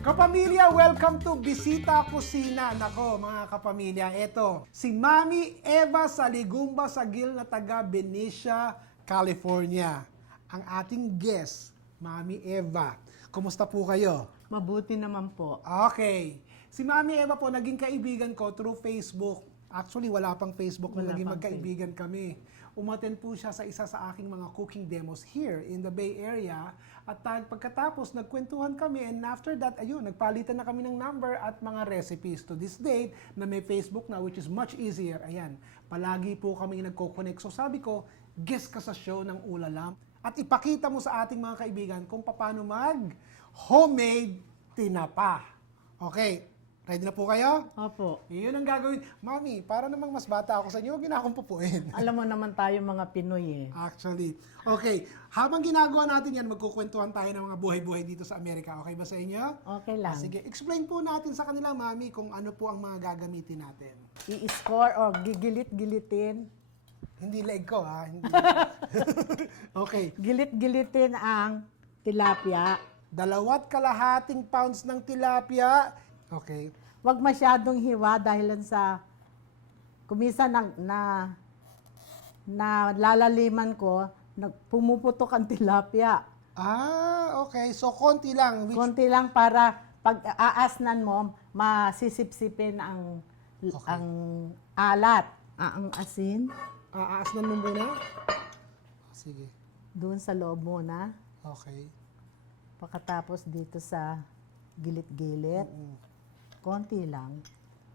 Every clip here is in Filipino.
Kapamilya, welcome to Bisita Kusina. Nako, mga kapamilya, eto, si Mami Eva Saligumba Sagil na taga Benicia, California. Ang ating guest, Mami Eva. Kumusta po kayo? Mabuti naman po. Okay. Si Mami Eva po, naging kaibigan ko through Facebook. Actually, wala pang Facebook nung Wala naging pang magkaibigan kami. Umattend po siya sa isa sa aking mga cooking demos here in the Bay Area. At pagkatapos, nagkwentuhan kami and after that, ayun, nagpalitan na kami ng number at mga recipes. To this date, na may Facebook na which is much easier. Ayan, palagi po kami nagko-connect. So sabi ko, guest ka sa show ng Ulalam at ipakita mo sa ating mga kaibigan kung paano mag-homemade tinapa. Okay, ready na po kayo? Opo. Yun ang gagawin. Mami, para namang mas bata ako sa inyo, huwag na akong pupuin. Alam mo naman tayo mga Pinoy eh. Actually. Okay, habang ginagawa natin yan, magkukwentuhan tayo ng mga buhay-buhay dito sa Amerika. Okay ba sa inyo? Okay lang. Sige, explain po natin sa kanila, Mami, kung ano po ang mga gagamitin natin. I-score o gigilit-gilitin. Hindi leg ko, ha? Hindi. Okay. Gilit-gilitin ang tilapia. 2.5 pounds ng tilapia. Okay. Huwag masyadong hiwa dahil sa kumisa na lalaliman ko, pumuputok ang tilapia. Ah, okay. So, konti lang. Konti lang para pag aasnan mo, masisipsipin ang alat. Ang asin, Aasnan mo muna. Sige. doon sa loob muna. Okay. Pagkatapos dito sa gilit-gilit, konti lang.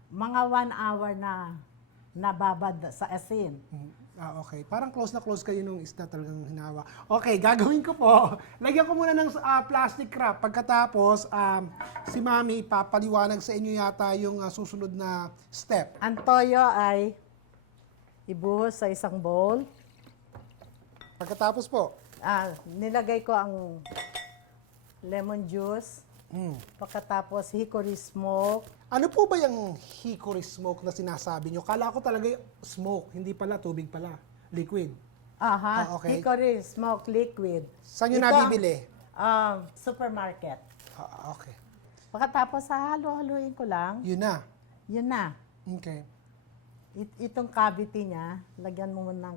Mga 1 hour na nababad sa asin. Okay. Parang close na close kayo nung isda talagang hinawa. Okay, gagawin ko po. Lagyan ko muna ng plastic wrap. Pagkatapos, si Mami ipapaliwanag sa inyo yata yung susunod na step. Ang toyo ay ibuhos sa isang bowl. Pagkatapos po, Nilagay ko ang lemon juice. Pagkatapos hickory smoke. ano po ba yung hickory smoke na sinasabi nyo? Kala ko talaga yung smoke, hindi pala, tubig pala. Liquid. Okay. Hickory smoke liquid. Saan nyo Ito nabibili? Supermarket. Okay. Pagkatapos halo-haluin ko lang, Yun na. yun na. Okay. Itong cavity niya, lagyan mo ng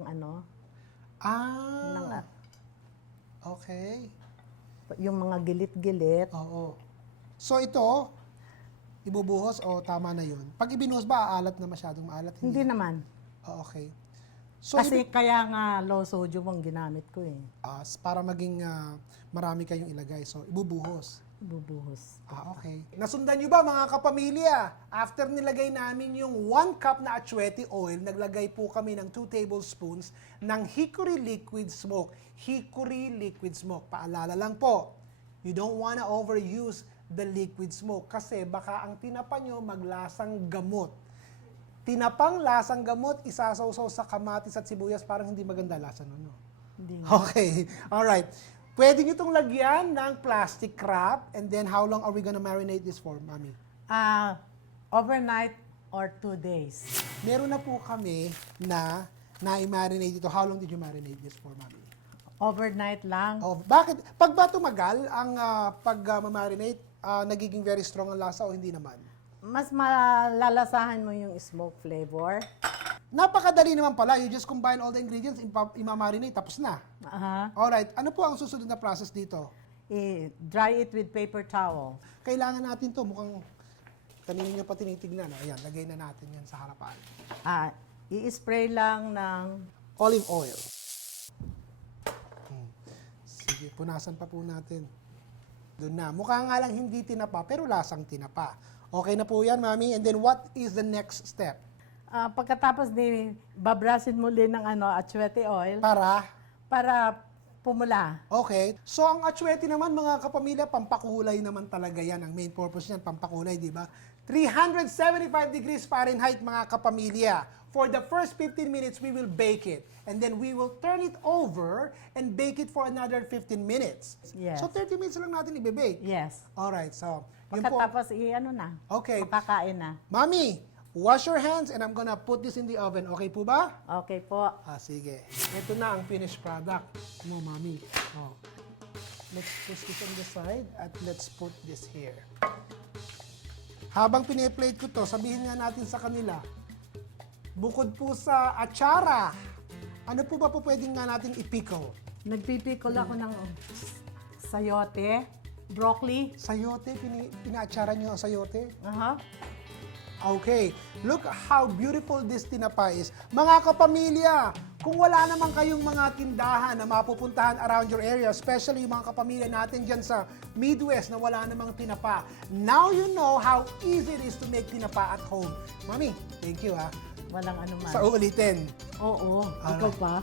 Okay. yung mga gilit-gilit. Oo. So ito, ibubuhos o tama na yun? Pag ibinuhos ba, aalat na masyadong maalat? Hindi naman. Okay. So, Kasi kaya nga low sodium ang ginamit ko eh. para maging marami kayong ilagay. So, ibubuhos. Ibubuhos. Okay. Nasundan nyo ba mga kapamilya? After nilagay namin yung 1 cup na achuete oil, naglagay po kami ng 2 tablespoons ng hickory liquid smoke. Hickory liquid smoke. Paalala lang po, you don't wanna overuse the liquid smoke kasi baka ang tinapa nyo maglasang gamot. Tinapang lasang gamot, isasawsaw sa kamatis at sibuyas, parang hindi maganda lasa nun, no? Hindi. Okay. Alright. Pwede nyo itong lagyan ng plastic wrap and then how long are we gonna marinate this for, Mami? Overnight or 2 days. Meron na po kami na i-marinate ito. How long did you marinate this for, Mami? Overnight lang. Bakit? Pag ba tumagal, ang pag-marinate, nagiging very strong ang lasa o hindi naman? Mas malalasahan mo yung smoke flavor. Napakadali naman pala. You just combine all the ingredients, ima-marinate, tapos na. Alright. Ano po ang susunod na process dito? Dry it with paper towel. Kailangan natin to. Mukhang kanina nyo pa tinitignan. Ayan, lagay na natin yan sa harapan. I-spray lang ng Olive oil. Sige, punasan pa po natin. Doon na. Mukha nga lang hindi tinapa, pero lasang tinapa. Okay na po yan, Mami. And then what is the next step? pagkatapos babrasin mo din ng achuete oil para pumula. Okay. So, ang achuete naman, mga kapamilya, pampakulay naman talaga yan. Ang main purpose niyan, pampakulay, di ba? 375 degrees Fahrenheit, mga kapamilya. For the first 15 minutes, we will bake it. And then we will turn it over and bake it for another 15 minutes. Yes. So, 30 minutes lang natin i-bake. Yes. Alright, so, yun po. Pagkatapos, na. Okay. Makakain na. Mami, wash your hands and I'm gonna put this in the oven. Okay po ba? Okay po. Sige. Ito na ang finished product mo, Mami. Let's put this on the side at let's put this here. Habang piniplate ko to, sabihin nga natin sa kanila, bukod po sa atsara, ano po ba po pwedeng nga natin i-pickle? Nagpipikol ako ng sayote, broccoli. Sayote, pinaatsara nyo ang sayote? Aha. Okay, look how beautiful this tinapa is. Mga kapamilya, kung wala naman kayong mga tindahan na mapupuntahan around your area, especially yung mga kapamilya natin dyan sa Midwest na wala namang tinapa, now you know how easy it is to make tinapa at home. Mami, thank you ha. Walang anuman. Sa uulitin. Oo, ikaw pa.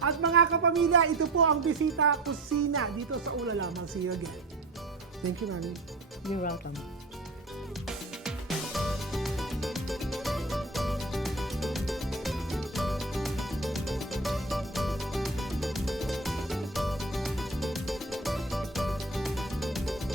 At mga kapamilya, ito po ang Bisita Kusina dito sa Ula Lamang. See you again. Thank you, Mami. You're welcome.